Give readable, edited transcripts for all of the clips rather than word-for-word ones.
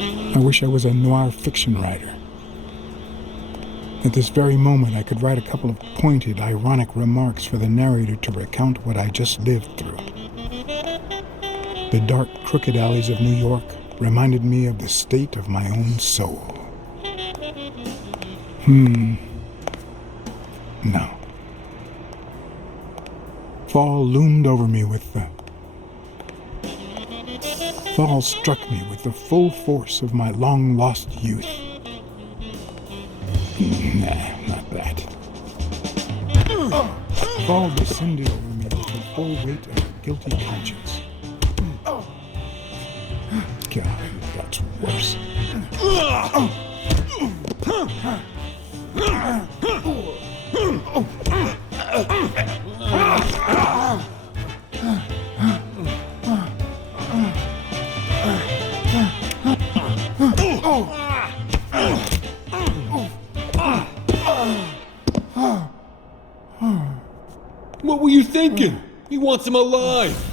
I wish I was a noir fiction writer. At this very moment, I could write a couple of pointed, ironic remarks for the narrator to recount what I just lived through. The dark, crooked alleys of New York reminded me of the state of my own soul. No. Fall loomed over me with the... Fall struck me with the full force of my long-lost youth. Nah, not that. Fall descended over me with the full weight of a guilty conscience. God, that's worse. What were you thinking? He wants him alive.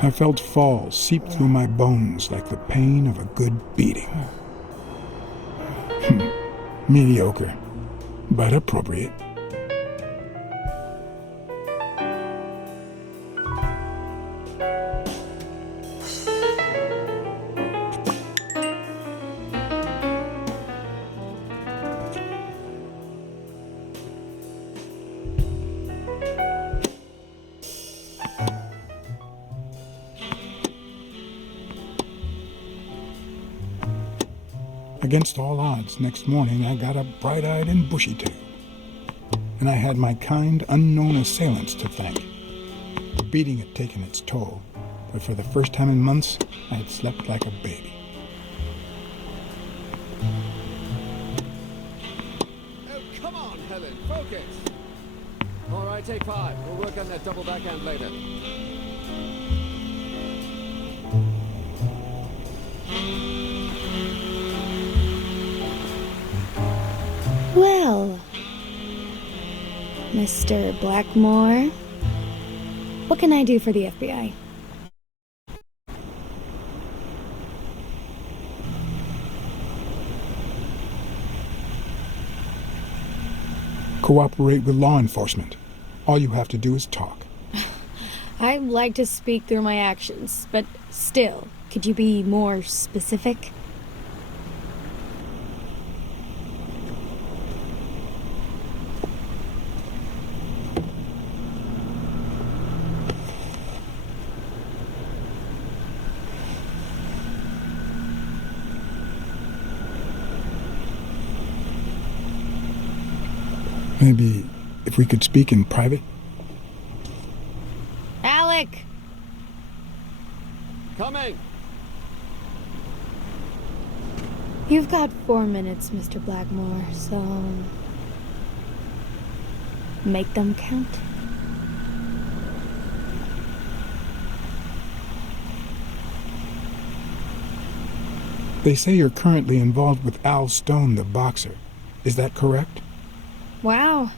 I felt fall seep through my bones like the pain of a good beating. Mediocre, but appropriate. Against all odds, next morning I got up bright-eyed and bushy-tailed. And I had my kind, unknown assailants to thank. The beating had taken its toll, but for the first time in months, I had slept like a baby. Oh, come on, Helen, focus! All right, take 5. We'll work on that double backhand later. Well, Mr. Blackmore, what can I do for the FBI? Cooperate with law enforcement. All you have to do is talk. I'd like to speak through my actions, but still, could you be more specific? Maybe if we could speak in private? Alec! Coming! You've got 4 minutes, Mr. Blackmore, so... make them count. They say you're currently involved with Al Stone, the boxer. Is that correct? Wow,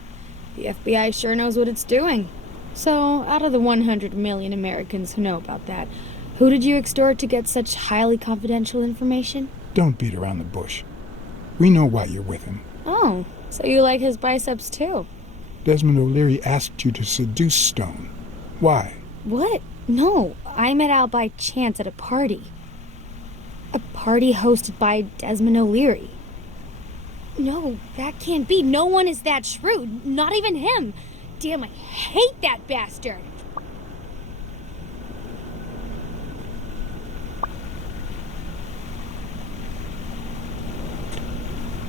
the FBI sure knows what it's doing. So, out of the 100 million Americans who know about that, who did you extort to get such highly confidential information? Don't beat around the bush. We know why you're with him. Oh, so you like his biceps too? Desmond O'Leary asked you to seduce Stone. Why? What? No, I met Al by chance at a party. A party hosted by Desmond O'Leary. No, that can't be. No one is that shrewd. Not even him. Damn, I hate that bastard.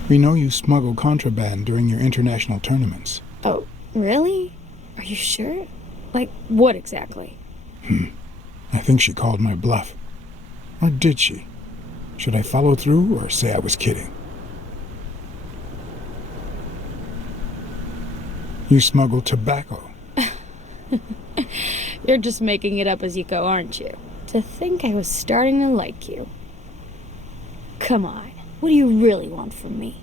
We know you smuggle contraband during your international tournaments. Oh, really? Are you sure? Like, what exactly? I think she called my bluff. Or did she? Should I follow through or say I was kidding? You smuggle tobacco. You're just making it up as you go, aren't you? To think I was starting to like you. Come on. What do you really want from me?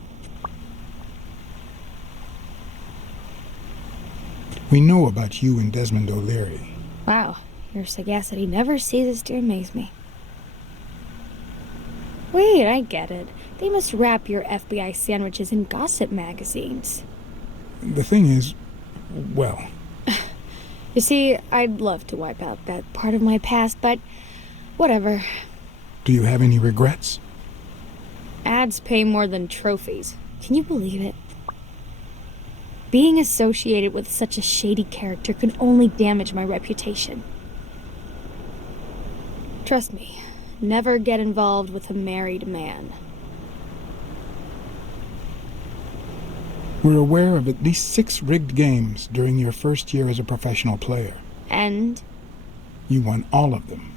We know about you and Desmond O'Leary. Wow, your sagacity never ceases to amaze me. Wait, I get it. They must wrap your FBI sandwiches in gossip magazines. The thing is, well... You see, I'd love to wipe out that part of my past, but whatever. Do you have any regrets? Ads pay more than trophies. Can you believe it? Being associated with such a shady character could only damage my reputation. Trust me, never get involved with a married man. We're aware of at least 6 rigged games during your first year as a professional player. And? You won all of them.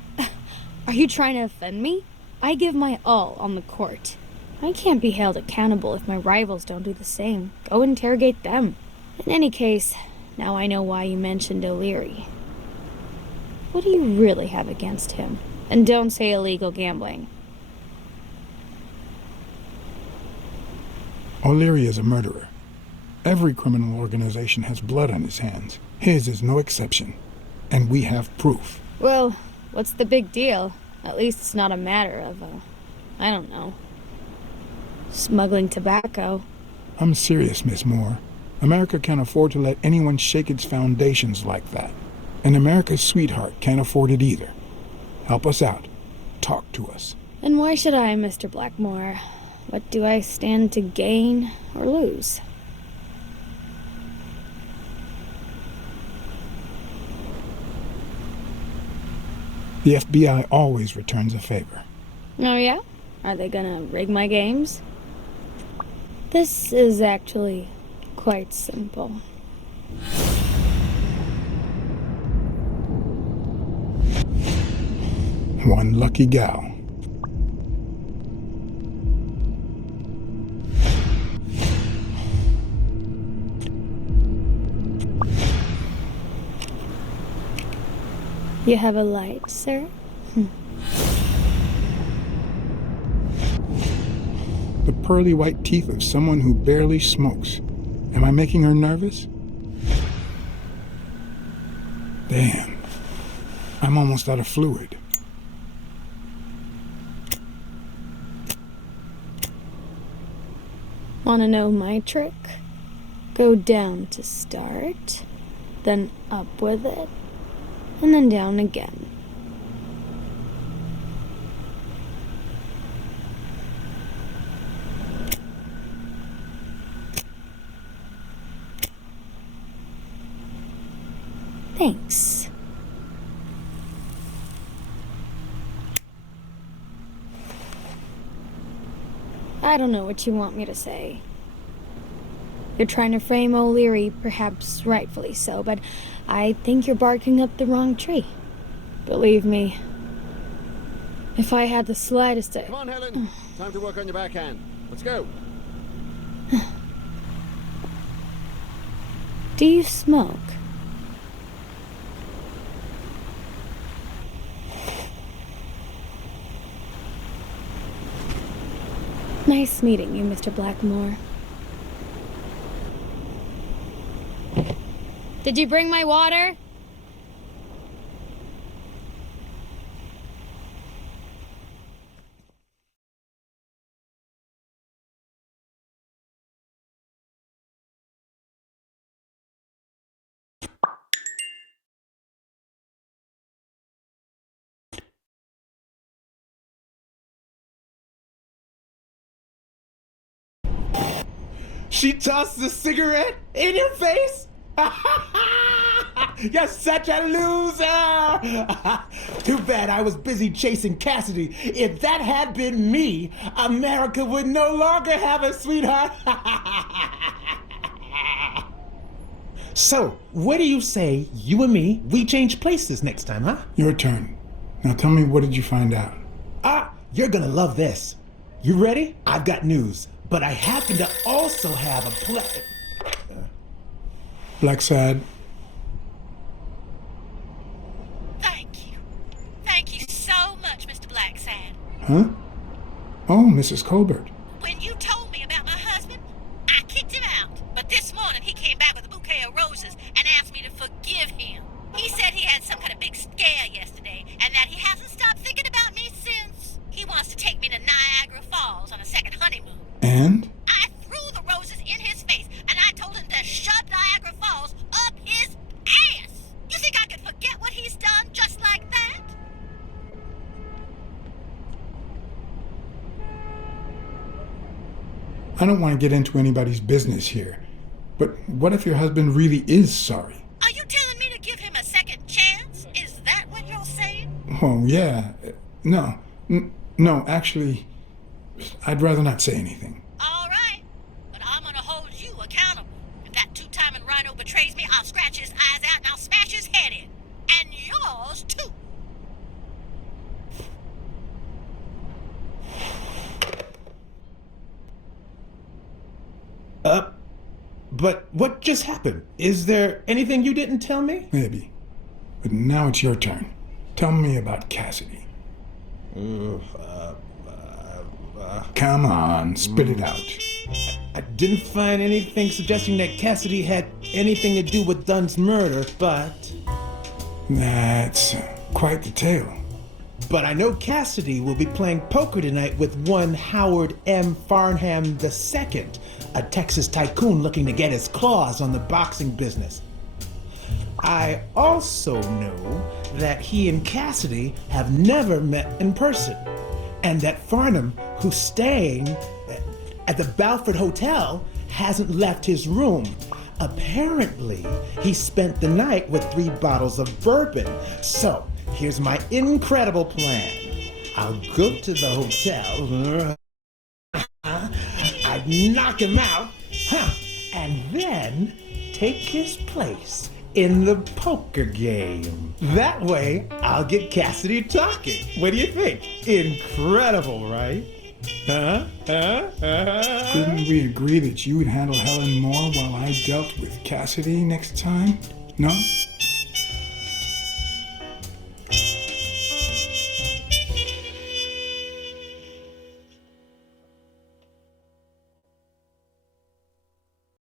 Are you trying to offend me? I give my all on the court. I can't be held accountable if my rivals don't do the same. Go interrogate them. In any case, now I know why you mentioned O'Leary. What do you really have against him? And don't say illegal gambling. O'Leary is a murderer. Every criminal organization has blood on his hands. His is no exception. And we have proof. Well, what's the big deal? At least it's not a matter of, I don't know, smuggling tobacco. I'm serious, Miss Moore. America can't afford to let anyone shake its foundations like that. And America's sweetheart can't afford it either. Help us out. Talk to us. And why should I, Mr. Blackmore? What do I stand to gain or lose? The FBI always returns a favor. Oh yeah? Are they gonna rig my games? This is actually quite simple. One lucky gal. You have a light, sir? The pearly white teeth of someone who barely smokes. Am I making her nervous? Damn. I'm almost out of fluid. Wanna know my trick? Go down to start, then up with it, and then down again. Thanks. I don't know what you want me to say. You're trying to frame O'Leary, perhaps rightfully so, but I think you're barking up the wrong tree. Believe me, if I had the slightest... Come on, Helen. Time to work on your backhand. Let's go. Do you smoke? Nice meeting you, Mr. Blackmore. Did you bring my water? She tossed a cigarette in your face? You're such a loser! Too bad I was busy chasing Cassidy. If that had been me, America would no longer have a sweetheart. So, what do you say, you and me, we change places next time, huh? Your turn. Now tell me, what did you find out? You're gonna love this. You ready? I've got news, but I happen to also have a Blacksad. Thank you. Thank you so much, Mr. Blacksad. Huh? Oh, Mrs. Colbert. When you told me about my husband, I kicked him out. But this morning he came back with a bouquet of roses and asked me to forgive him. He said he had some kind of big scare yesterday and that he hasn't stopped thinking about me since. He wants to take me to Niagara Falls on a second honeymoon. And? I threw the roses in his face and I told him to shove Niagara Falls up his ass. You think I could forget what he's done just like that? I don't want to get into anybody's business here, but what if your husband really is sorry? Are you telling me to give him a second chance? Is that what you're saying? Oh, yeah. No. No, actually, I'd rather not say anything. All right, but I'm gonna hold you accountable. If that two-timing rhino betrays me, I'll scratch his eyes out and I'll smash his head in. And yours, too. But what just happened? Is there anything you didn't tell me? Maybe. But now it's your turn. Tell me about Cassidy. Come on, spit it out. I didn't find anything suggesting that Cassidy had anything to do with Dunn's murder, but That's quite the tale. I know Cassidy will be playing poker tonight with one Howard M. Farnham II, a Texas tycoon looking to get his claws on the boxing business. I also know that he and Cassidy have never met in person, and that Farnham, who's staying at the Balford Hotel, hasn't left his room. Apparently, he spent the night with 3 bottles of bourbon. So, here's my incredible plan. I'll go to the hotel, I'd knock him out, and then take his place in the poker game. That way, I'll get Cassidy talking. What do you think? Incredible, right? Didn't we agree that you would handle Helen Moore while I dealt with Cassidy next time? No?